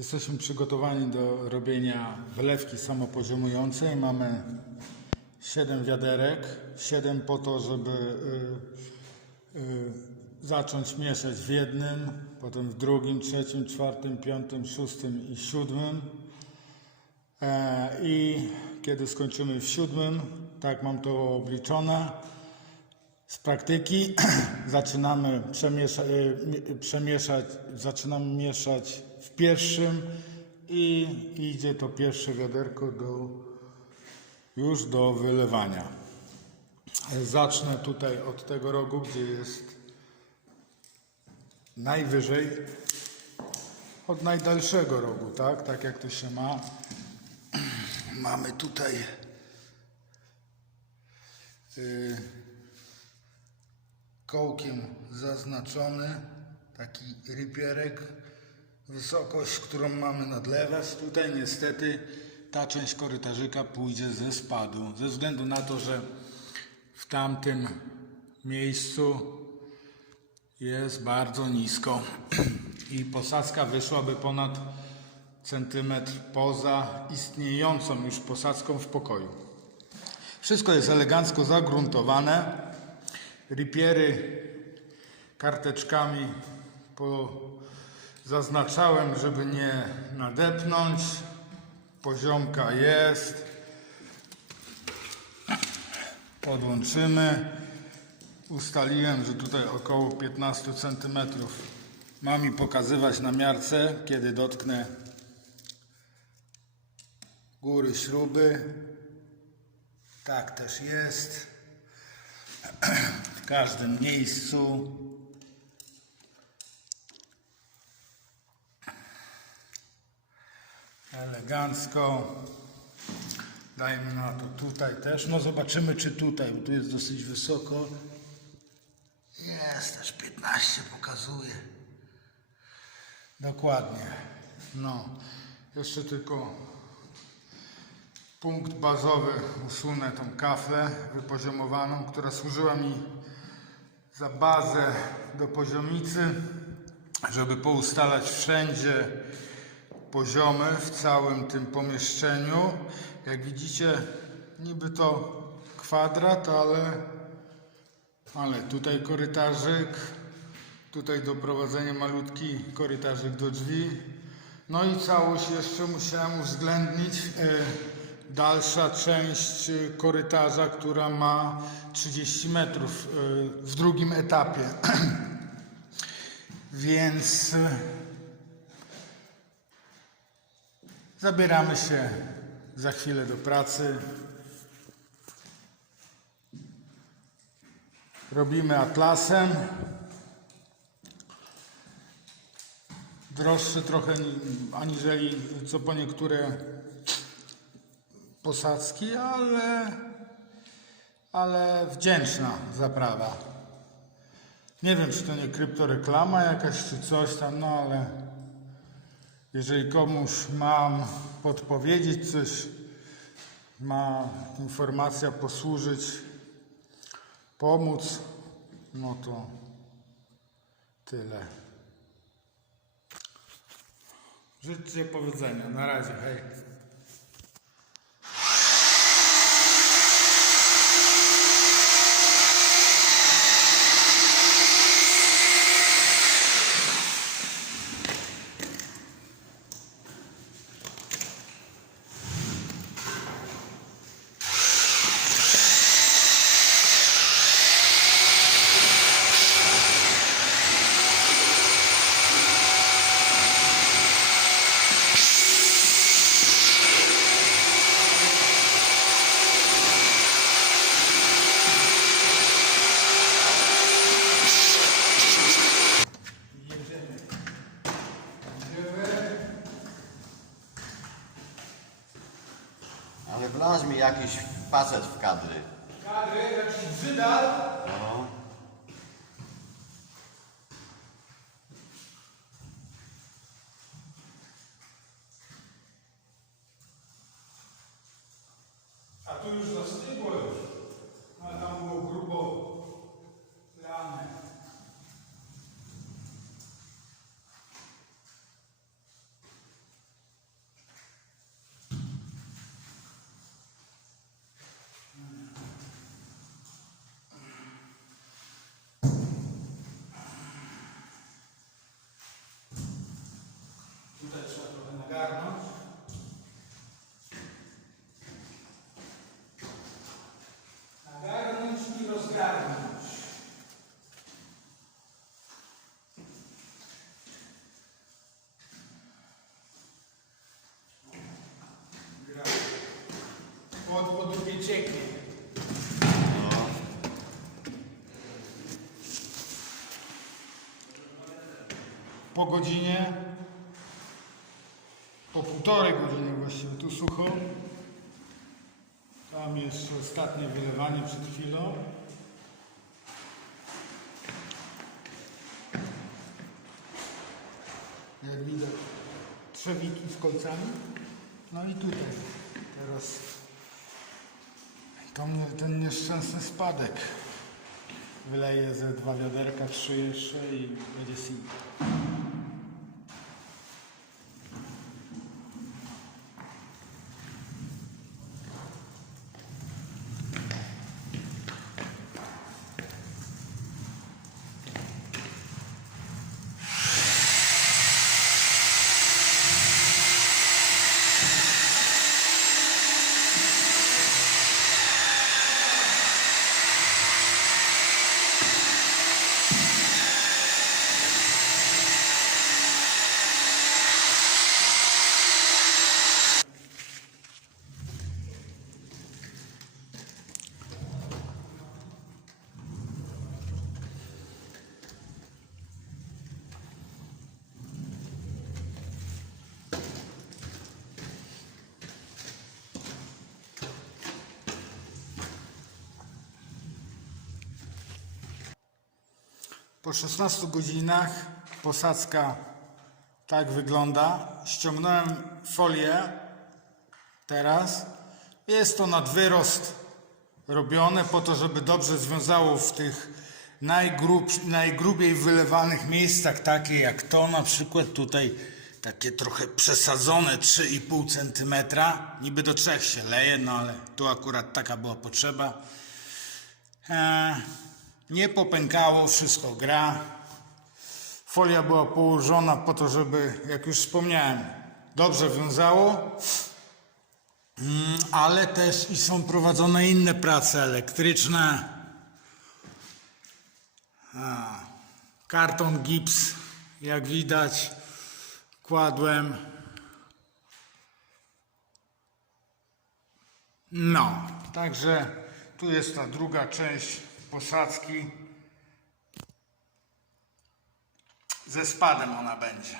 Jesteśmy przygotowani do robienia wylewki samopoziomującej. Mamy 7 wiaderek. 7 po to, żeby y, y, zacząć mieszać w jednym, potem w drugim, trzecim, czwartym, piątym, szóstym i siódmym. E, I kiedy skończymy w siódmym, tak mam to obliczone, z praktyki zaczynamy przemiesza, y, mi- przemieszać, zaczynamy mieszać w pierwszym i idzie to pierwsze wiaderko do, już do wylewania. Zacznę tutaj od tego rogu, gdzie jest najwyżej, od najdalszego rogu, tak? Tak jak to się ma. Mamy tutaj y, kołkiem zaznaczony taki rypierek, wysokość, którą mamy nadlewać. Tutaj niestety ta część korytarzyka pójdzie ze spadu, ze względu na to, że w tamtym miejscu jest bardzo nisko i posadzka wyszłaby ponad centymetr poza istniejącą już posadzką w pokoju. Wszystko jest elegancko zagruntowane. Ripiery karteczkami zaznaczałem, żeby nie nadepnąć. Poziomka jest. Podłączymy. Ustaliłem, że tutaj około 15 cm ma mi pokazywać na miarce, kiedy dotknę góry śruby. Tak też jest. Każdym miejscu. Elegancko. Dajmy na to tutaj też. No zobaczymy czy tutaj, bo tu jest dosyć wysoko. Jest też 15 pokazuje. Dokładnie. No. Jeszcze tylko punkt bazowy usunę tą kaflę wypoziomowaną, która służyła mi za bazę do poziomicy, żeby poustalać wszędzie poziomy w całym tym pomieszczeniu. Jak widzicie, niby to kwadrat, ale, ale tutaj korytarzyk, tutaj doprowadzenie malutki korytarzyk do drzwi. No i całość jeszcze musiałem uwzględnić. E, dalsza część e, korytarza, która ma 30 metrów e, w drugim etapie. Więc e, zabieramy się za chwilę do pracy. Robimy atlasem. Droższy trochę ni- aniżeli co po niektóre posadzki, ale, ale wdzięczna zaprawa. Nie wiem, czy to nie kryptoreklama jakaś, czy coś tam, no ale jeżeli komuś mam podpowiedzieć coś, ma informacja posłużyć, pomóc, no to tyle. Życzcie powodzenia. Na razie. Hej. Wlazł mi jakiś facet w kadry. Kadry, jakiś brzydal. No. A tu już zastygło już. Ale tam było grubo lane. Po godzinie, po półtorej godziny właściwie, tu sucho. Tam jeszcze ostatnie wylewanie przed chwilą. Jak widać, trzewiki z kolcami. No i tutaj teraz ten nieszczęsny spadek. Wyleję ze dwa wiaderka, trzy jeszcze i będzie sim. Po 16 godzinach posadzka tak wygląda. Ściągnąłem folię teraz. Jest to nadwyrost robione po to, żeby dobrze związało w tych najgrub, najgrubiej wylewanych miejscach, takie jak to na przykład tutaj takie trochę przesadzone 3,5 cm. Niby do trzech się leje, no ale tu akurat taka była potrzeba. E, nie popękało, wszystko gra. Folia była położona po to, żeby, jak już wspomniałem, dobrze wiązało, Mm, ale też i są prowadzone inne prace elektryczne. Karton, gips, jak widać, kładłem. No, także tu jest ta druga część posadzki. Ze spadem ona będzie.